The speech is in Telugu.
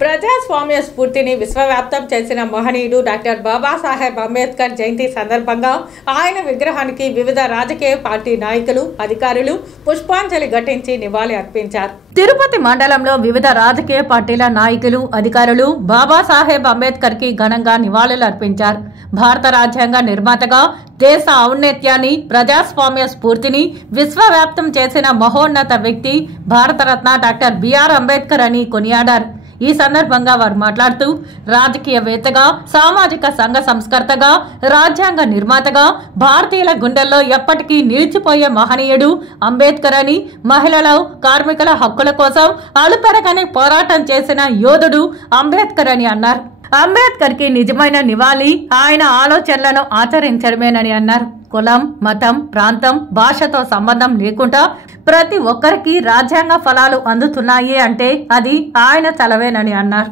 ప్రజాస్వామ్య స్ఫూర్తిని విశ్వవ్యాప్తం చేసిన మహనీయుడు డాక్టర్ బాబాసాహెబ్ అంబేద్కర్ జయంతి సందర్భంగా ఆయన విగ్రహానికి వివిధ రాజకీయ పార్టీ నాయకులు, అధికారులు పుష్పాంజలి ఘటించి నివాళి అర్పించారు. తిరుపతి మండలంలో వివిధ రాజకీయ పార్టీల నాయకులు, అధికారులు బాబాసాహెబ్ అంబేద్కర్ కి ఘనంగా నివాళులు అర్పించారు. భారత రాజ్యాంగ నిర్మాతగా దేశ ఔన్నత్యాన్ని, ప్రజాస్వామ్య స్ఫూర్తిని విశ్వవ్యాప్తం చేసిన మహోన్నత వ్యక్తి భారతరత్న డాక్టర్ బిఆర్ అంబేద్కర్ అని కొనియాడారు. ఈ సందర్భంగా వారు మాట్లాడుతూ రాజకీయవేత్తగా, సామాజిక సంఘ సంస్కర్తగా, రాజ్యాంగ నిర్మాతగా భారతీయుల గుండెల్లో ఎప్పటికీ నిలిచిపోయే మహనీయుడు అంబేద్కర్ అని, మహిళల, కార్మికుల హక్కుల కోసం అలుపెరగని పోరాటం చేసిన యోధుడు అంబేద్కర్ అని అన్నారు. అంబేద్కర్ కి నిజమైన నివాళి ఆయన ఆలోచనలను ఆచరించడమేనని అన్నారు. కులం, మతం, ప్రాంతం, భాషతో సంబంధం లేకుండా ప్రతి ఒక్కరికి రాజ్యాంగ ఫలాలు అందుతున్నాయి అంటే అది ఆయన చలవేనని అన్నారు.